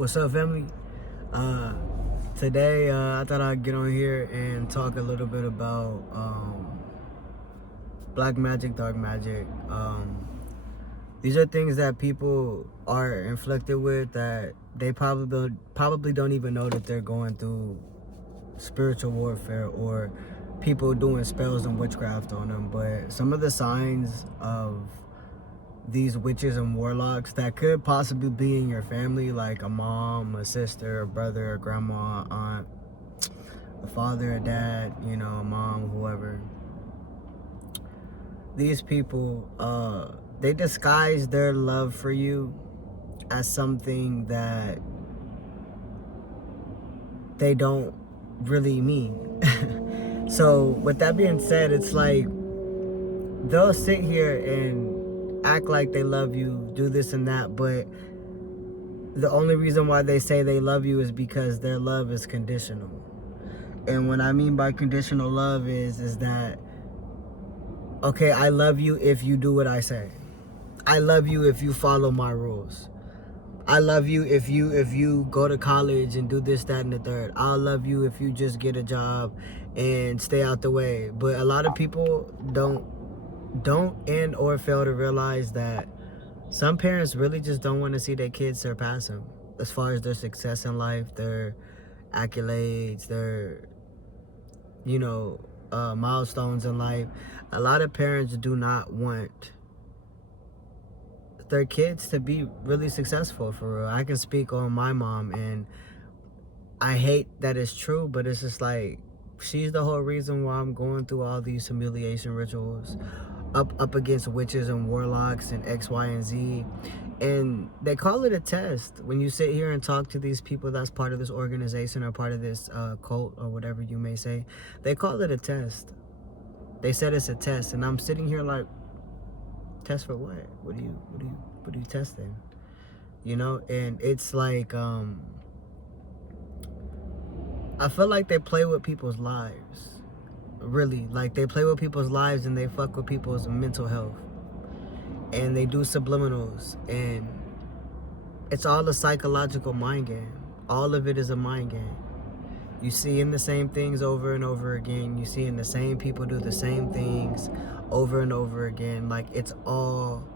What's up, family? Uh, Today, I thought I'd get on here and talk a little bit about black magic, dark magic. These are things that people are inflicted with that they probably don't even know that they're going through spiritual warfare or people doing spells and witchcraft on them. But some of the signs of these witches and warlocks that could possibly be in your family, like a mom, a sister, a brother, a grandma, aunt, a father, a dad, a mom, whoever. These people, they disguise their love for you as something that they don't really mean. So with that being said, it's like they'll sit here and act like they love you, do this and that, but the only reason why they say they love you is because their love is conditional. And what I mean by conditional love is that, okay, I love you if you do what I say. I love you if you follow my rules. I love you if you go to college and do this, that, and the third. I'll love you if you just get a job and stay out the way. But a lot of people don't and or fail to realize that some parents really just don't want to see their kids surpass them as far as their success in life, their accolades, their milestones in life. A lot of parents do not want their kids to be really successful, for real. I can speak on my mom, and I hate that it's true, but it's just like she's the whole reason why I'm going through all these humiliation rituals up against witches and warlocks and X, Y, and Z. And they call it a test. When you sit here and talk to these people that's part of this organization or part of this cult or whatever you may say, they call it a test. They said it's a test, and I'm sitting here like, test for what? What are you testing? And it's like I feel like they play with people's lives. Really, like they play with people's lives and they fuck with people's mental health. And they do subliminals, and it's all a psychological mind game. All of it is a mind game. You see in the same things over and over again. You see in the same people do the same things over and over again. Like, it's all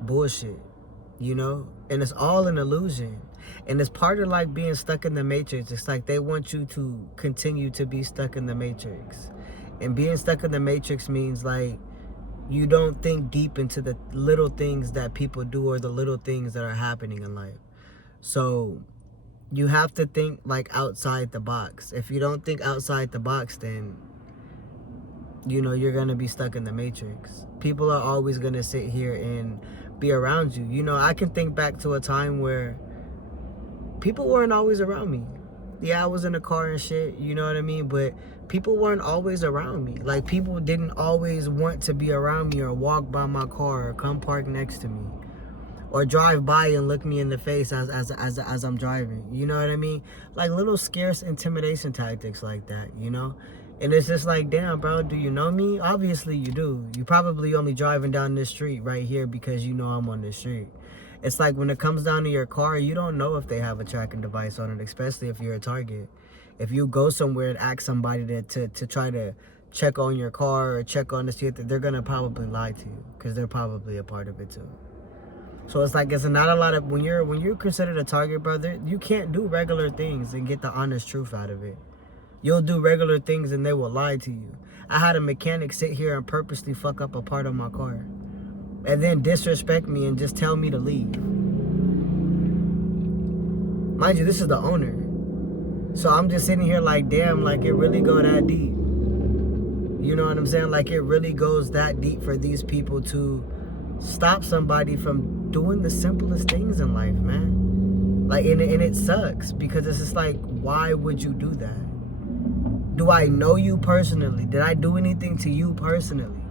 bullshit, and it's all an illusion. And it's part of like being stuck in the matrix. It's like they want you to continue to be stuck in the matrix. And being stuck in the matrix means like you don't think deep into the little things that people do or the little things that are happening in life. So you have to think like outside the box. If you don't think outside the box, then you're gonna be stuck in the matrix. People are always gonna sit here and be around you. I can think back to a time where people weren't always around me. Yeah, I was in a car and shit, you know what I mean? But people weren't always around me. Like, people didn't always want to be around me or walk by my car or come park next to me or drive by and look me in the face as I'm driving. You know what I mean? Like little scarce intimidation tactics like that, And it's just like, damn, bro, do you know me? Obviously you do. You probably only driving down this street right here because you know I'm on this street. It's like when it comes down to your car, you don't know if they have a tracking device on it, especially if you're a target. If you go somewhere and ask somebody to try to check on your car or check on the street, they're going to probably lie to you because they're probably a part of it too. So it's like, it's not a lot of, when you're considered a target, brother, you can't do regular things and get the honest truth out of it. You'll do regular things and they will lie to you. I had a mechanic sit here and purposely fuck up a part of my car and then disrespect me and just tell me to leave. Mind you, this is the owner. So I'm just sitting here like, damn, like it really go that deep. You know what I'm saying? Like it really goes that deep for these people to stop somebody from doing the simplest things in life, man. Like, and it sucks because it's just like, why would you do that? Do I know you personally? Did I do anything to you personally?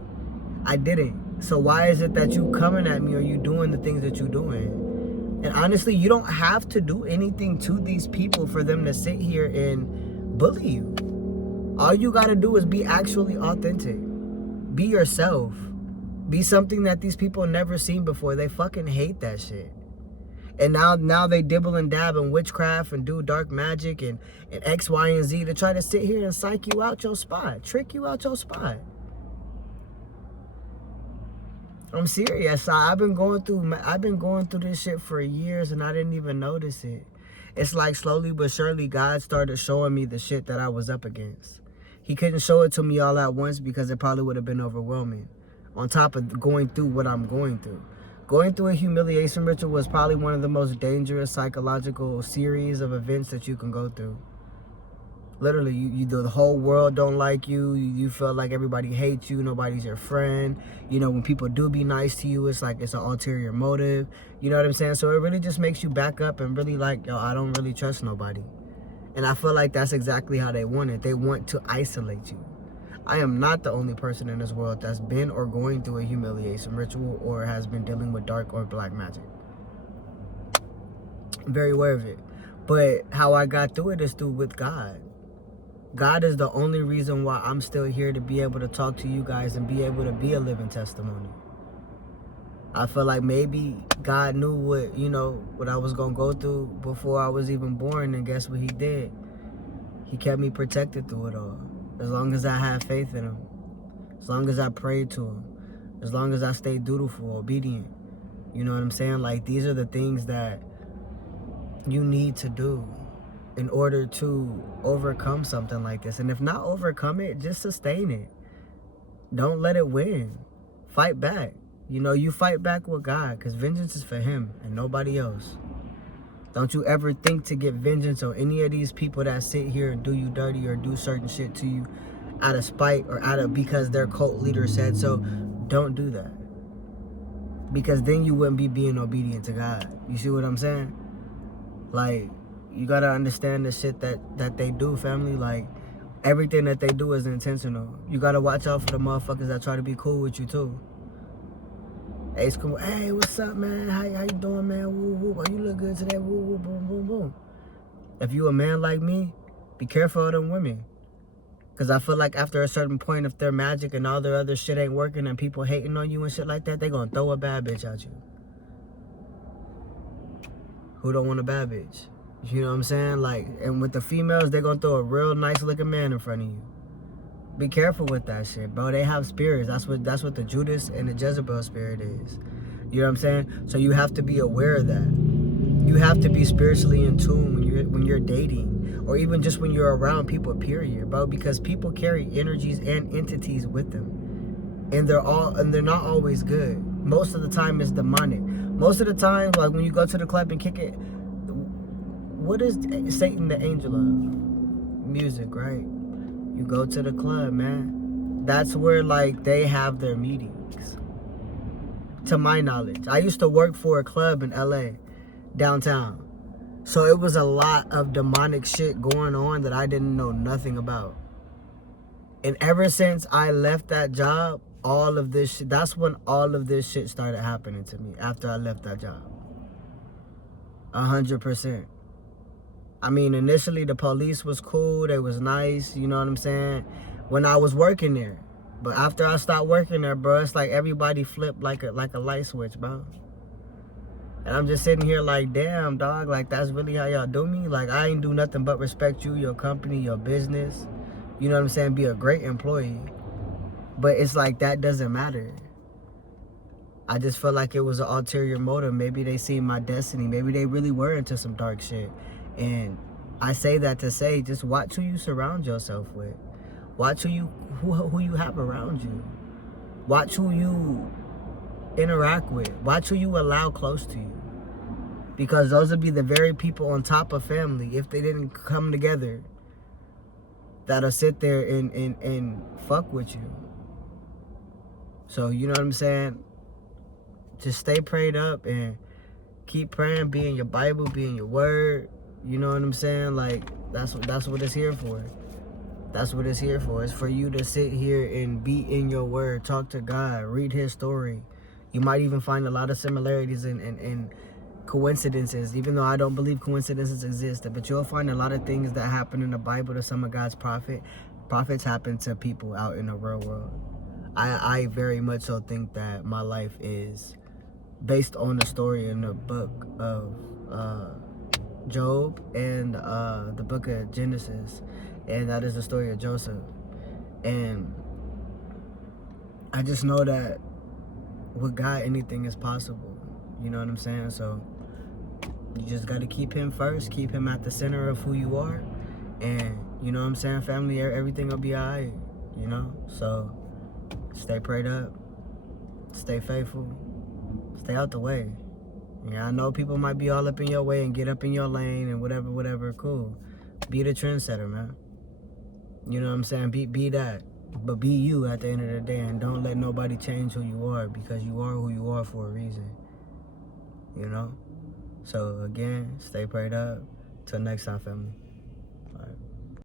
I didn't. So why is it that you coming at me or you doing the things that you're doing? And honestly, you don't have to do anything to these people for them to sit here and bully you. All you gotta do is be actually authentic. Be yourself. Be something that these people never seen before. They fucking hate that shit. And now they dibble and dab in witchcraft and do dark magic and X, Y, and Z to try to sit here and psych you out your spot, trick you out your spot. I'm serious. I've been going through this shit for years and I didn't even notice it. It's like slowly but surely God started showing me the shit that I was up against. He couldn't show it to me all at once because it probably would have been overwhelming. On top of going through what I'm going through. Going through a humiliation ritual was probably one of the most dangerous psychological series of events that you can go through. Literally, the whole world don't like you. You feel like everybody hates you. Nobody's your friend. You know, when people do be nice to you, it's like it's an ulterior motive. You know what I'm saying? So it really just makes you back up and really like, yo, I don't really trust nobody. And I feel like that's exactly how they want it. They want to isolate you. I am not the only person in this world that's been or going through a humiliation ritual or has been dealing with dark or black magic. I'm very aware of it. But how I got through it is through with God. God is the only reason why I'm still here to be able to talk to you guys and be able to be a living testimony. I feel like maybe God knew what I was going to go through before I was even born, and guess what he did? He kept me protected through it all. As long as I had faith in him. As long as I prayed to him. As long as I stayed dutiful, obedient. You know what I'm saying? Like, these are the things that you need to do in order to overcome something like this. And if not overcome it, just sustain it. Don't let it win. Fight back. You know, you fight back with God, because vengeance is for him and nobody else. Don't you ever think to get vengeance on any of these people that sit here and do you dirty or do certain shit to you out of spite or because their cult leader said so. Don't do that. Because then you wouldn't be being obedient to God. You see what I'm saying? Like, you gotta understand the shit that they do, family. Like, everything that they do is intentional. You gotta watch out for the motherfuckers that try to be cool with you too. Hey, what's up, man? How you doing, man? Woo, woo. Oh, you look good today. Woo, woo, boom, boom, boom. If you a man like me, be careful of them women. Because I feel like after a certain point, if their magic and all their other shit ain't working and people hating on you and shit like that, they gonna throw a bad bitch at you. Who don't want a bad bitch? You know what I'm saying? Like, and with the females, they gonna throw a real nice looking man in front of you. Be careful with that shit, bro. They have spirits. That's what the Judas and the Jezebel spirit is. You know what I'm saying? So you have to be aware of that. You have to be spiritually in tune when you're dating, or even just when you're around people, period, bro. Because people carry energies and entities with them, and they're not always good. Most of the time, it's demonic. Most of the time, like when you go to the club and kick it, what is Satan the angel of? Music, right? You go to the club, man. That's where, like, they have their meetings. To my knowledge. I used to work for a club in LA, downtown. So it was a lot of demonic shit going on that I didn't know nothing about. And ever since I left that job, all of this shit, that's when all of this shit started happening to me, after I left that job. 100%. I mean, initially the police was cool, they was nice, you know what I'm saying, when I was working there. But after I stopped working there, bro, it's like everybody flipped like a light switch, bro. And I'm just sitting here like, damn, dog, like, that's really how y'all do me? Like, I ain't do nothing but respect you, your company, your business. You know what I'm saying? Be a great employee. But it's like, that doesn't matter. I just felt like it was an ulterior motive. Maybe they seen my destiny. Maybe they really were into some dark shit. And I say that to say, just watch who you surround yourself with. Watch who you have around you. Watch who you interact with. Watch who you allow close to you. Because those would be the very people on top of family, if they didn't come together, that'll sit there and fuck with you. So, you know what I'm saying? Just stay prayed up and keep praying, be in your Bible, be in your word. You know what I'm saying? Like, that's what it's here for. That's what it's here for. It's for you to sit here and be in your word, talk to God, read his story. You might even find a lot of similarities and coincidences, even though I don't believe coincidences exist. But you'll find a lot of things that happen in the Bible to some of God's prophets happen to people out in the real world. I very much so think that my life is based on the story in the book of Job and the book of Genesis, and that is the story of Joseph. And I just know that with God, anything is possible. You know what I'm saying? So you just got to keep him first, keep him at the center of who you are, and you know what I'm saying, family, everything will be all right, you know? So stay prayed up, stay faithful, stay out the way. Yeah, I know people might be all up in your way and get up in your lane and whatever, cool. Be the trendsetter, man. You know what I'm saying? Be that. But be you at the end of the day, and don't let nobody change who you are, because you are who you are for a reason. You know? So again, stay prayed up. Till next time, family.